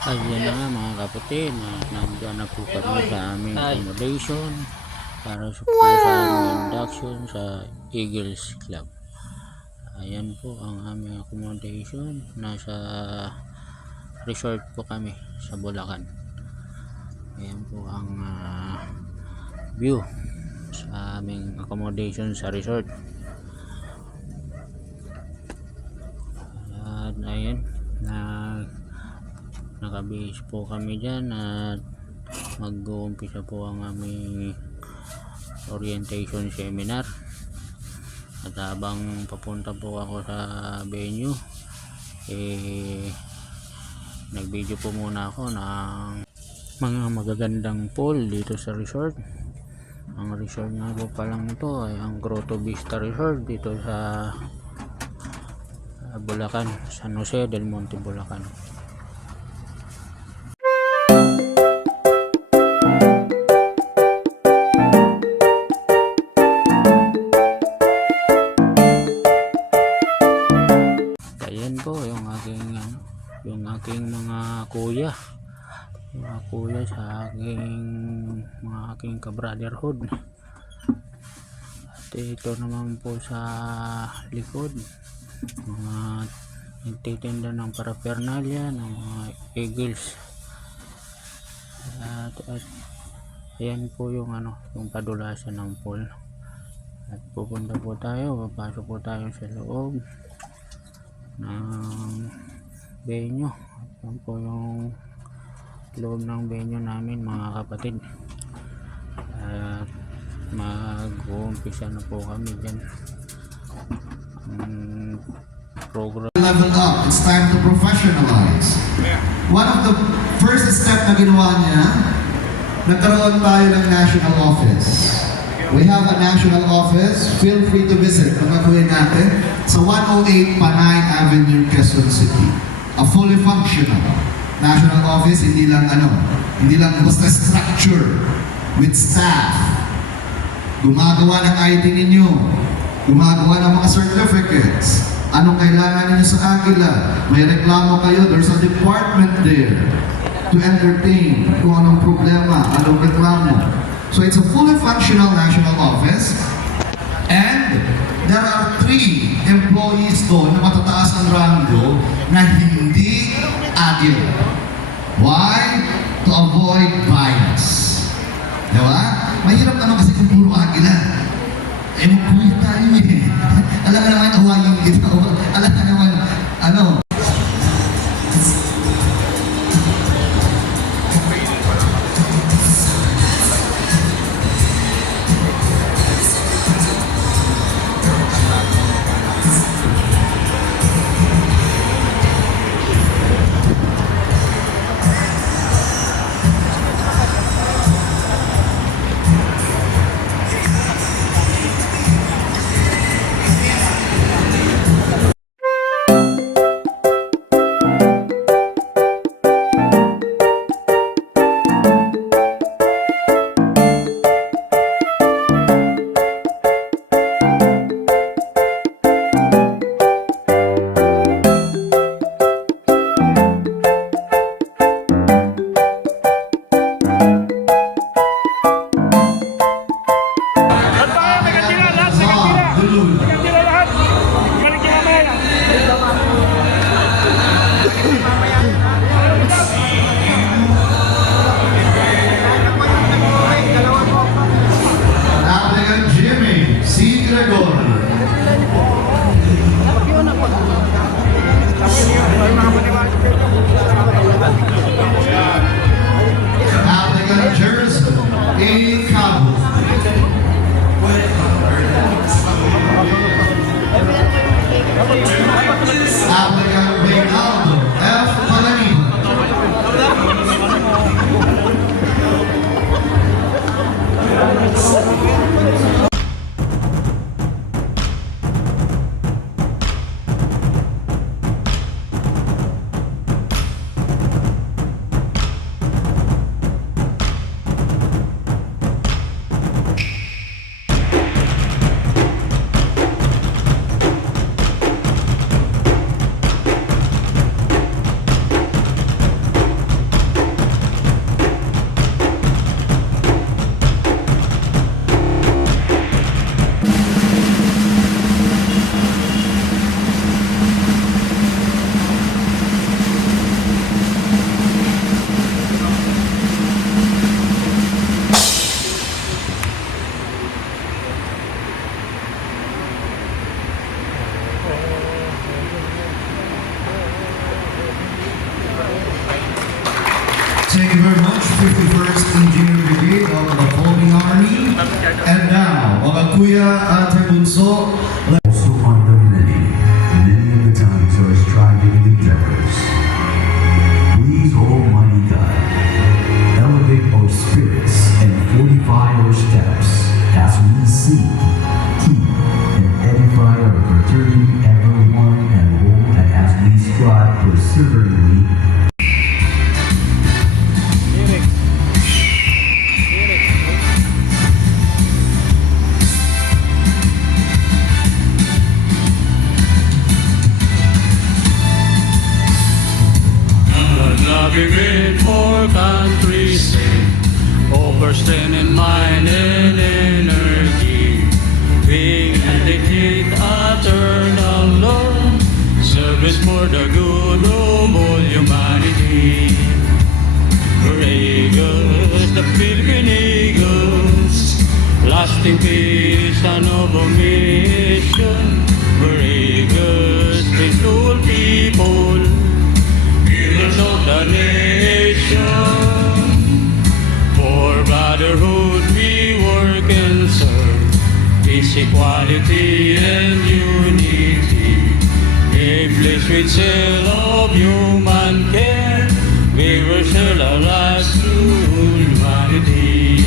Ayan na nga mga kapatid, nandiyan na po kami sa aming accommodation para sa aming induction sa Eagles Club. Ayan po ang aming accommodation, nasa resort po kami sa Bulacan. Ayan po ang view sa aming accommodation sa resort. At ayan, nakabase po kami dyan at mag-uumpisa po ang aming orientation seminar. At habang papunta po ako sa venue, nag-video po muna ako ng mga magagandang pool dito sa resort. Ang resort nga po palang ito ay ang Grotto Vista Resort dito sa Bulacan, San Jose del Monte, Bulacan. Ayan po yung aking mga kuya, sa aking ka-brotherhood. At ito naman po sa likod, mga nagtitinda ng paraphernalia ng mga Eagles. At ayan po yung padulasan ng pool. At pupunta po tayo, papasok po tayo sa loob ng venue. Yan po yung loob ng venue namin mga kapatid. At mag-uumpisa na po kami dyan program. Level up, it's time to professionalize. One of the first step na ginawa niya, nagkaroon tayo ng national office. We have a national office. Feel free to visit. Pagkakuhin natin sa 108 Panay Avenue, Quezon City. A fully functional national office, hindi lang basta structure with staff. Gumagawa ng ID ninyo. Gumagawa ng mga certificates. Anong kailangan ninyo sa Agila? May reklamo kayo, there's a department there to entertain kung anong problema, anong reklamo. So it's a fully functional national office, and there are 3 employees doon na matataas ang rango na hindi Agila. Why? To avoid bias. Diba? Mahirap naman kasi kung puro Agila. Magkulit tayo eh. Alam ka naman, awayin kita. Alam ka naman, Thank you very much, 51st Engineer Brigade of the Philippine Army. And now, mga kuya at bunso, Also on the many of the times are striving endeavors. Please, Almighty God, elevate our spirits and fortify our steps as we seek, keep, and edify our fraternity ever one and whole, and as we strive perseveringly Loving for country's sake, overstrain in mind and energy, being dedicate eternal Lord, service for the good of all humanity. We're eagles, the Philippine Eagles, lasting peace and noble mission. We're eagles, peaceful people, leaders of the nation. For brotherhood we work and serve, peace, equality and unity. Aimless with zeal of human care, we will share our lives to humanity.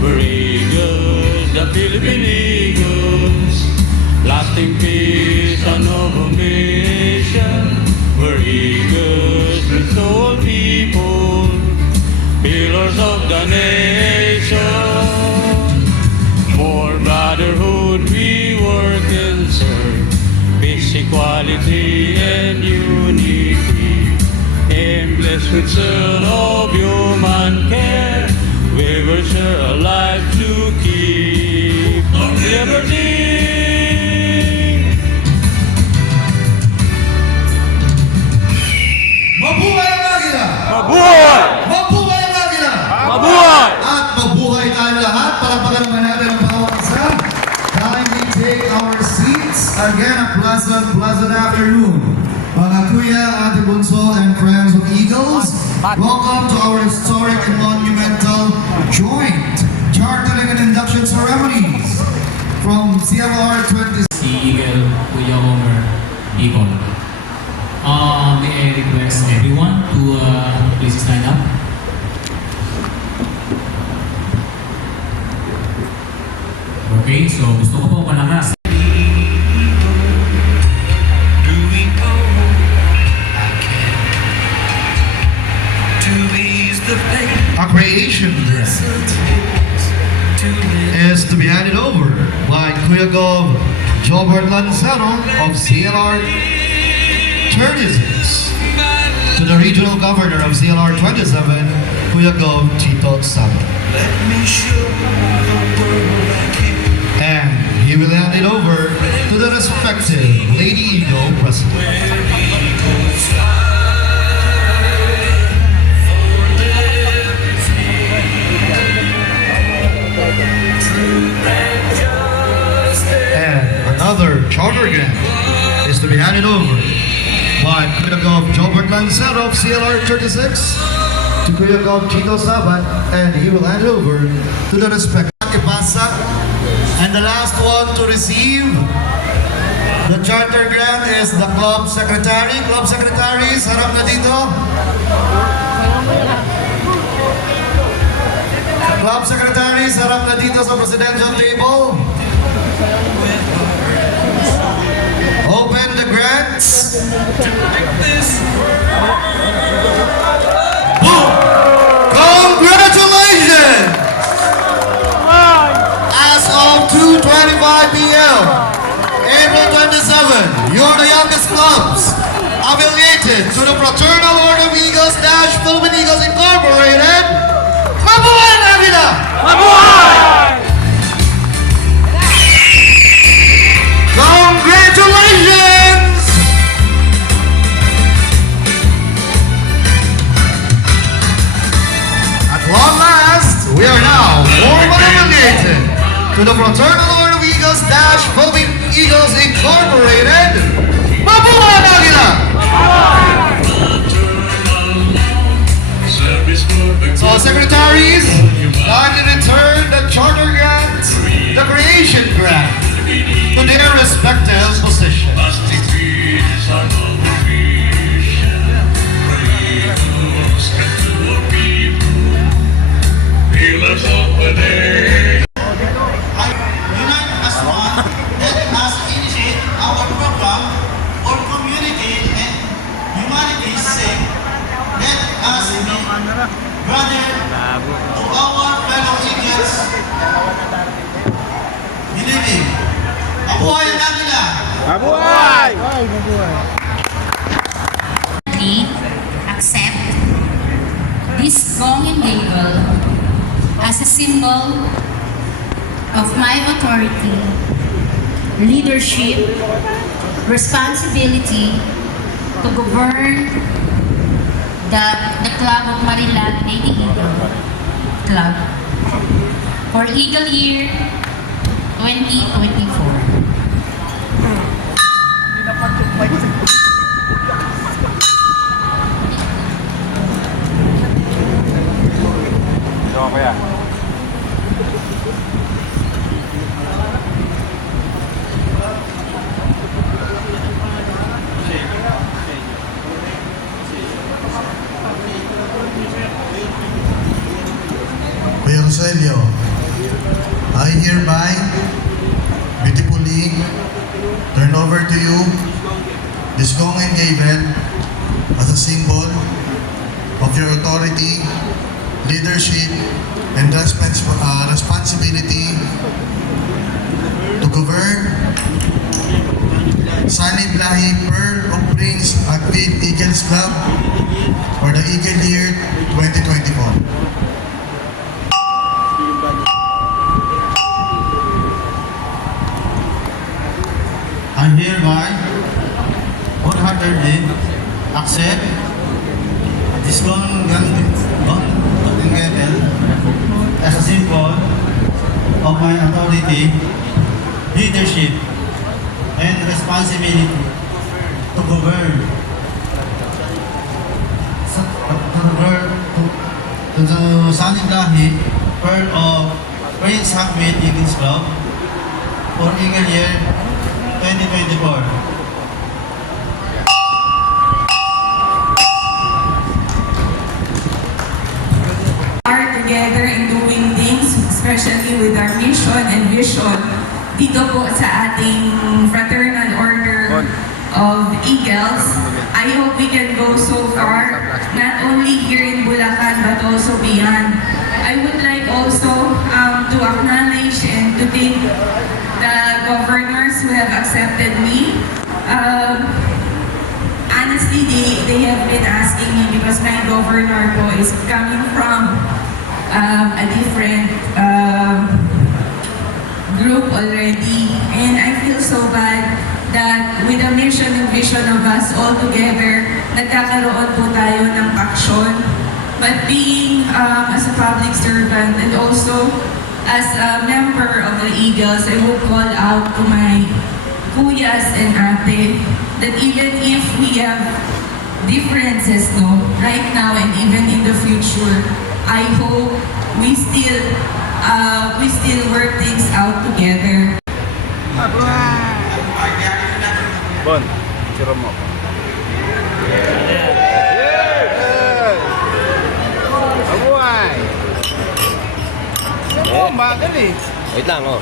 We're eagles, the Philippine Eagles, lasting peace and noble mission. We're eagles with all people, pillars of the nation. For brotherhood we work and serve, peace, equality and unity. Aimless with zeal of human care, we will share a life to keep liberty. mabuhay ang Agila! Mabuhay! Mabuhay ang Agila! Mabuhay! At mabuhay tayo lahat. Palapagan naman natin ang bawat isa. Kindly take our seats. Again, a pleasant afternoon. Mga kuya, ate bunso, and friends of Eagles, welcome to our historic and monumental joint chartering and induction ceremonies from CLR 20. Si Eagle, Kuya Homer, Bicol. May I request everyone to please stand up. Okay, so gusto ko po panagas. A creation is to be handed over by Kuya Gov Jobert Lanzano of CLR 36 to the Regional Governor of CLR 27, Kuya Gov Chito Saba. And he will hand it over to the respective Lady Eagle President. And another charter grant is to be handed over by Kuya Gov Jobert Lancero of CLR 36 to Kuya Gov Chito Sabat, and he will hand it over to the respective Kipasa. And the last one to receive the charter grant is the club secretary. Club secretaries, harap na dito. Club secretaries, harap na dito sa presidential table. Open the grants. Boom! Congratulations! As of 2:25 p.m., April 27, you're the youngest clubs affiliated to the Fraternal Order of Eagles - Philippine Eagles Incorporated. Mabuhay ang Agila! Mabuhay! Congratulations! At long last, we are now formally affiliated to the Fraternal Order of Eagles - Philippine Eagles Incorporated. Mabuhay ang Agila! our fellow Eagles, believing, mabuhay ang Agila! Accept this gong and gavel as a symbol of my authority, leadership, responsibility to govern the Club of Marilag Lady Eagle Club for Eagle Year 2024. Kuya Roselio, I hereby beautifully turn over to you this gong and gavel as a symbol of your authority, leadership, and responsibility to govern Sunny Blahi Pearl of Prince Active Eagles Club for the Eagle Year 2024. I hereby wholeheartedly accept this gong and gavel as a symbol of my authority, leadership, and responsibility to govern to the Sunny Blahi Pearl of Prince Ahmed Eagles Club for Eagle Year 2024. Are together in doing things, especially with our mission and vision dito po sa ating fraternal order of Eagles. I hope we can go so far, not only here in Bulacan but also beyond. I would like also to acknowledge and to thank the governors who have accepted me. Honestly, they have been asking me because my governor po is coming from a different group already. And I feel so bad that with the mission and vision of us all together, nagkakaroon po tayo ng paksyon. But being as a public servant and also as a member of the Eagles, I would call out to my kuyas and ate that even if we have differences right now and even in the future, I hope we still work things out together. Bon, siro mo. Abuhay! Oh, madali. Wait lang, oh.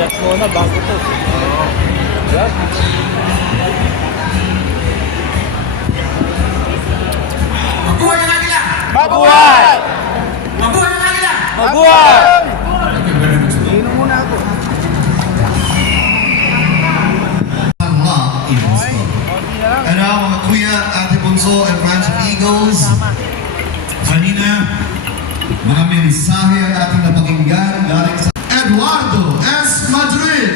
Set muna bago to. Set. Mabuhay ang Agila! Mabuhay! Mabuhay ang Agila! Mabuhay! And now, mga kuya, ate Bunso, and Branch of Eagles, kanina, mga mensahe ang ating napakinggan galing sa Eduardo S. Madrid.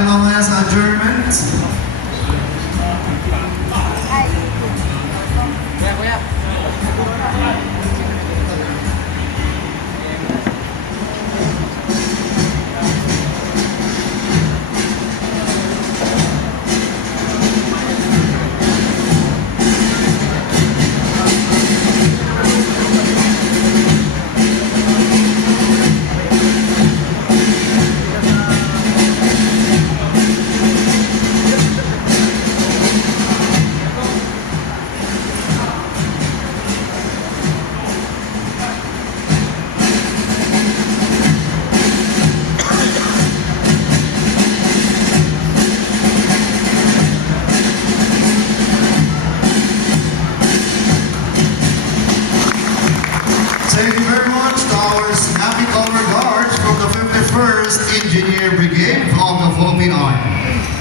natin mamaya sa adjournment. Thank you very much to our Snappy Color Guards from the 51st Engineer Brigade of the Philippine Army.